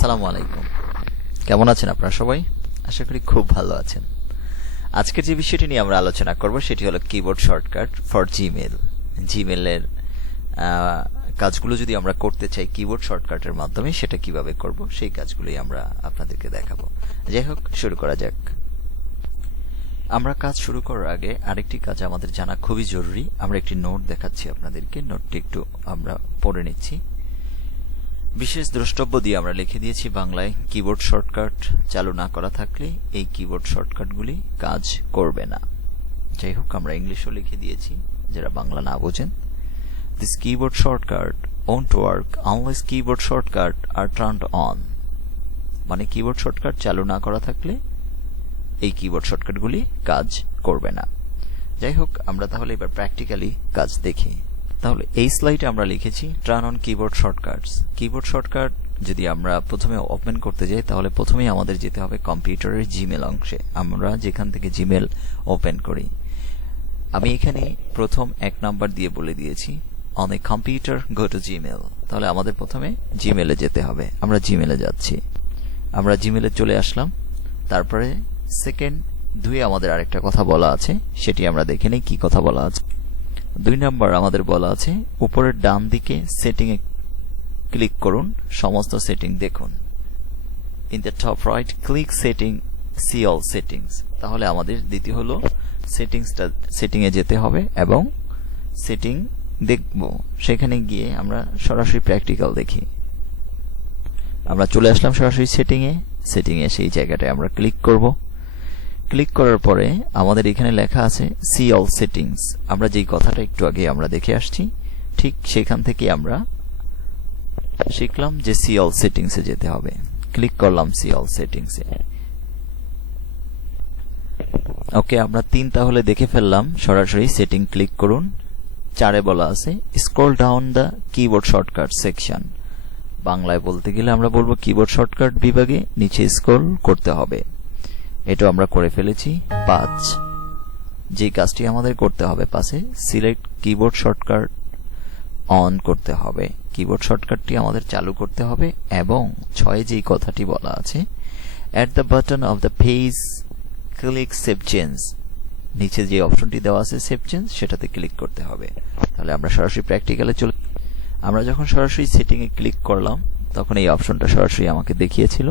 আসসালামু আলাইকুম। কেমন আছেন আপনারা সবাই? আশা করি খুব ভালো আছেন। আজকের যে বিষয়টি নিয়ে আমরা আলোচনা করব সেটি হলো কিবোর্ড শর্টকাট ফর জিমেইল। জিমেইলের কাজগুলো যদি আমরা করতে চাই কিবোর্ড শর্টকাটের মাধ্যমে, সেটা কিভাবে করব সেই কাজগুলোই আমরা আপনাদেরকে দেখাবো। যাই হোক, শুরু করা যাক। আমরা কাজ শুরু করার আগে আরেকটি কাজ আমাদের জানা খুবই জরুরি। আমরা একটি নোট দেখাচ্ছি আপনাদেরকে, নোটটি একটু আমরা পড়ে নিচ্ছি। বিশেষ দ্রষ্টব্য দিয়ে আমরা লিখে দিয়েছি বাংলায়, কিবোর্ড শর্টকাট চালু না করা থাকলে এই কিবোর্ড শর্টকাটগুলি কাজ করবে না। যাই হোক, আমরা ইংলিশও লিখে দিয়েছি যারা বাংলা না বোঝেন। This keyboard shortcut won't work unless keyboard shortcut are turned on। মানে কিবোর্ড শর্টকাট চালু না করা থাকলে এই কিবোর্ড শর্টকাটগুলি কাজ করবে না। যাই হোক, আমরা তাহলে এবার প্র্যাকটিক্যালি কাজ দেখি। তাহলে এই স্লাইডে আমরা লিখেছি turn on keyboard shortcuts. Keyboard shortcut যদি আমরা প্রথমে ওপেন করতে যাই তাহলে প্রথমেই আমাদের যেতে হবে কম্পিউটারের জিমেল অংশে, আমরা যেখান থেকে জিমেল ওপেন করি। আমি এখানে প্রথম 1 নাম্বার দিয়ে বলে দিয়েছি on a computer go to Gmail. তাহলে আমাদের প্রথমে জিমেলে যেতে হবে। আমরা জিমেলে যাচ্ছি, আমরা জিমেলে চলে আসলাম। তারপরে সেকেন্ড 2 আমাদের আরেকটা কথা বলা আছে, সেটি আমরা দেখে নেই কি কথা বলা আছে। 2 নাম্বার আমাদের বলা আছে উপরের ডান দিকে সেটিং এ ক্লিক করুন, সমস্ত সেটিং দেখুন। In the top right click setting see all settings. তাহলে আমাদের দ্বিতীয় হলো সেটিং এ যেতে হবে এবং সেটিং দেখব। সেখানে গিয়ে আমরা সরাসরি প্র্যাকটিক্যাল দেখি। আমরা চলে আসলাম সরাসরি সেটিং এ সেই জায়গাটায় আমরা ক্লিক করব। ক্লিক করার পরে আমাদের এখানে লেখা আছে সি অল সেটিংস। আমরা যেই কথাটা একটু আগে আমরা দেখে আসছি, ঠিক সেখান থেকে আমরা শিখলাম যে সি অল সেটিংস এ যেতে হবে। ক্লিক করলাম সি অল সেটিংস এ। ওকে, আমরা 3 তাহলে দেখে ফেললাম। সরাসরি সেটিং ক্লিক করুন। 4 এ বলা আছে scroll down the keyboard shortcut section. বাংলায় বলতে গেলে আমরা বলবো কিবোর্ড শর্টকাট বিভাগে নিচে স্ক্রল করতে হবে। এটা আমরা করে ফেলেছি। 5 যে কাজটি আমাদের করতে হবে, পাশে সিলেক্ট কিবোর্ড শর্টকাট অন করতে হবে। কিবোর্ড শর্টকাটটি আমাদের চালু করতে হবে। এবং 6 যেই কথাটি বলা আছে at the button of the page click save change. নিচে যে অপশনটি দেওয়া আছে সেভ চেঞ্জ, সেটাতে ক্লিক করতে হবে। তাহলে আমরা সরাসরি প্র্যাকটিক্যালে চলে। আমরা যখন সরাসরি সেটিং এ ক্লিক করলাম তখন এই অপশনটা সরাসরি আমাকে দেখিয়েছিল।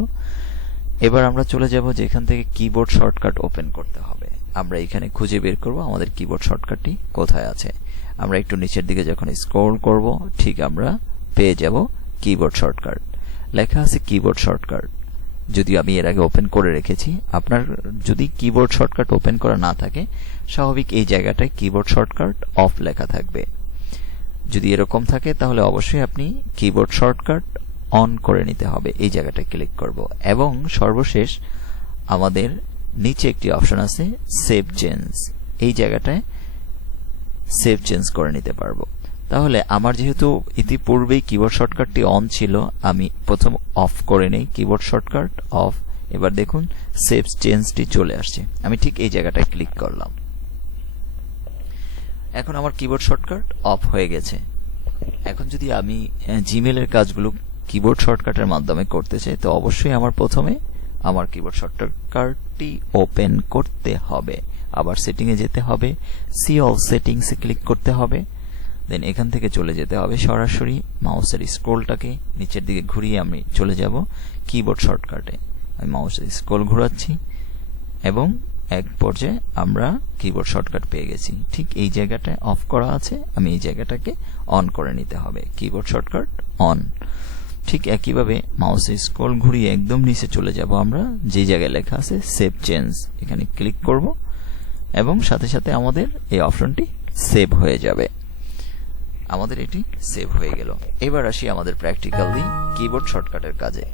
এবার আমরা চলে যাব যেখান থেকে কিবোর্ড শর্টকাট ওপেন করতে হবে। আমরা এখানে খুঁজে বের করব আমাদের কিবোর্ড শর্টকাটটি কোথায় আছে। আমরা একটু নিচের দিকে যখন স্ক্রল করব, ঠিক আমরা পেয়ে যাব কিবোর্ড শর্টকাট। লেখা আছে কিবোর্ড শর্টকাট। যদিও আমি এর আগে ওপেন করে রেখেছি, আপনার যদি কিবোর্ড শর্টকাট ওপেন করা না থাকে, স্বাভাবিক এই জায়গাটায় কিবোর্ড শর্টকাট অফ লেখা থাকবে। যদি এরকম থাকে তাহলে অবশ্যই আপনি কিবোর্ড শর্টকাট অন করে নিতে হবে। এই জায়গাটায় ক্লিক করব এবং সর্বশেষ আমাদের নিচে একটি অপশন আছে সেভ চেঞ্জ। এই জায়গাটায় সেভ চেঞ্জ করে নিতে পারবো। তাহলে আমার যেহেতু ইতিপূর্বেই কিবোর্ড শর্টকাটটি অন ছিল, আমি প্রথম অফ করে নেই কিবোর্ড শর্টকাট অফ। এবার দেখুন সেভ চেঞ্জটি চলে আসছে। আমি ঠিক এই জায়গাটায় ক্লিক করলাম। এখন আমার কিবোর্ড শর্টকাট অফ হয়ে গেছে। এখন যদি আমি জিমেলের কাজগুলো কিবোর্ড শর্টকাটের মাধ্যমে করতে চাই, তো অবশ্যই আমার প্রথমে আমার কিবোর্ড শর্টকাটটি ওপেন করতে হবে। আবার সেটিং এ যেতে হবে, সি অল সেটিংস এ ক্লিক করতে হবে। দেন এখান থেকে চলে যেতে হবে সরাসরি মাউসের স্ক্রোলটাকে নিচের দিকে ঘুরিয়ে আমি চলে যাব কিবোর্ড শর্টকাটে। আমি মাউসের স্ক্রোল ঘোরাচ্ছি এবং এক পর্যায়ে আমরা কিবোর্ড শর্টকাট পেয়ে গেছি। ঠিক এই জায়গাটায় অফ করা আছে, আমি এই জায়গাটাকে অন করে নিতে হবে। Keyboard shortcut on. ঠিক একইভাবে মাউসের স্ক্রল ঘুরিয়ে একদম নিচে চলে যাব আমরা, যে জায়গায় লেখা আছে সেভ চেঞ্জ। এখানে ক্লিক করব এবং সাথে সাথে আমাদের এই অপশনটি সেভ হয়ে যাবে। আমাদের এটি সেভ হয়ে গেল। এবার আসি আমাদের প্র্যাকটিক্যালি কিবোর্ড শর্টকাটের কাজে।